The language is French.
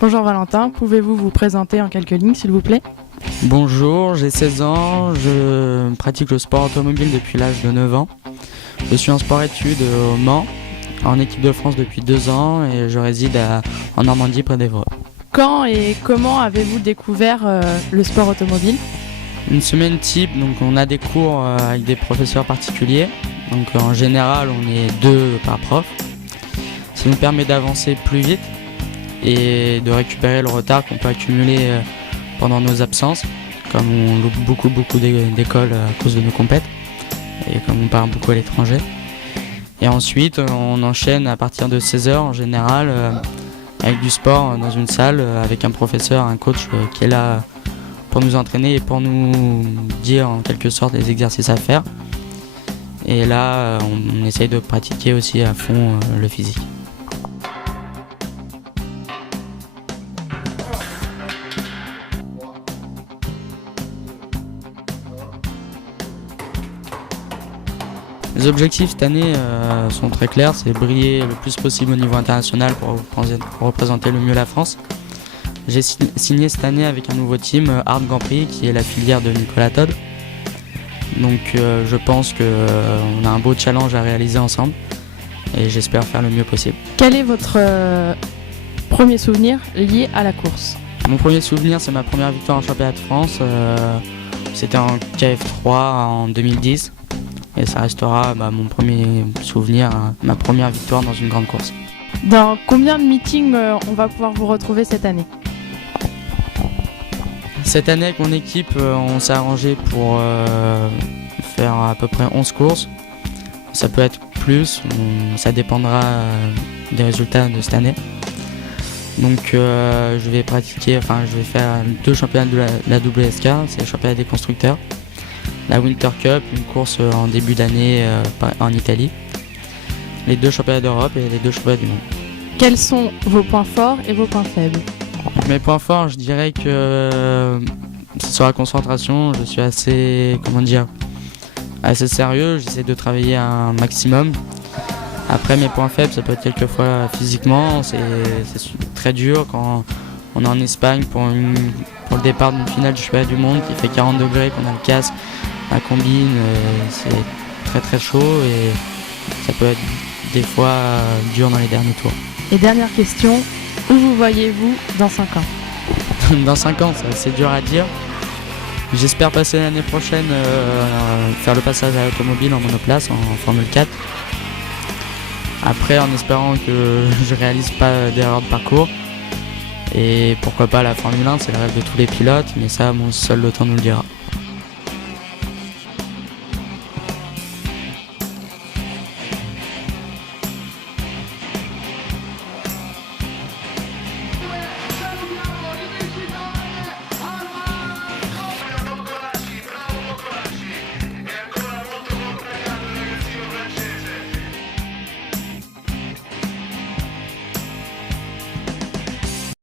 Bonjour Valentin, pouvez-vous vous présenter en quelques lignes s'il vous plaît? Bonjour, j'ai 16 ans, je pratique le sport automobile depuis l'âge de 9 ans. Je suis en sport-études au Mans, en équipe de France depuis 2 ans et je réside en Normandie près d'Évreux. Quand et comment avez-vous découvert le sport automobile? Une semaine type, donc on a des cours avec des professeurs particuliers. Donc en général, on est 2 par prof. Ça nous permet d'avancer plus vite et de récupérer le retard qu'on peut accumuler pendant nos absences, comme on loupe beaucoup d'écoles à cause de nos compètes et comme on part beaucoup à l'étranger. Et ensuite, on enchaîne à partir de 16h en général avec du sport dans une salle avec un professeur, un coach qui est là pour nous entraîner et pour nous dire en quelque sorte les exercices à faire. Et là, on essaye de pratiquer aussi à fond le physique. Les objectifs cette année sont très clairs, c'est briller le plus possible au niveau international pour représenter le mieux la France. J'ai signé cette année avec un nouveau team, Art Grand Prix, qui est la filière de Nicolas Todd. Donc je pense qu'on a un beau challenge à réaliser ensemble et j'espère faire le mieux possible. Quel est votre premier souvenir lié à la course? Mon premier souvenir, c'est ma première victoire en championnat de France. C'était en KF3 en 2010. Et ça restera mon premier souvenir, ma première victoire dans une grande course. Dans combien de meetings on va pouvoir vous retrouver cette année? Cette année avec mon équipe, on s'est arrangé pour faire à peu près 11 courses. Ça peut être plus, ça dépendra des résultats de cette année. Donc je vais faire 2 championnats de la WSK, c'est le championnat des constructeurs. La Winter Cup, une course en début d'année en Italie. Les 2 championnats d'Europe et les 2 championnats du monde. Quels sont vos points forts et vos points faibles? Mes points forts, je dirais que c'est sur la concentration. Je suis assez sérieux, j'essaie de travailler un maximum. Après, mes points faibles, ça peut être quelquefois physiquement. C'est très dur quand on est en Espagne pour le départ d'une finale du championnat du monde qui fait 40 degrés, qu'on a le casque, la combine, c'est très très chaud et ça peut être des fois dur dans les derniers tours. Et dernière question, où vous voyez-vous dans 5 ans? Dans 5 ans, c'est dur à dire. J'espère passer l'année prochaine, faire le passage à l'automobile en monoplace, en Formule 4. Après, en espérant que je réalise pas d'erreur de parcours. Et pourquoi pas la Formule 1, c'est le rêve de tous les pilotes, mais ça, seul le temps nous le dira.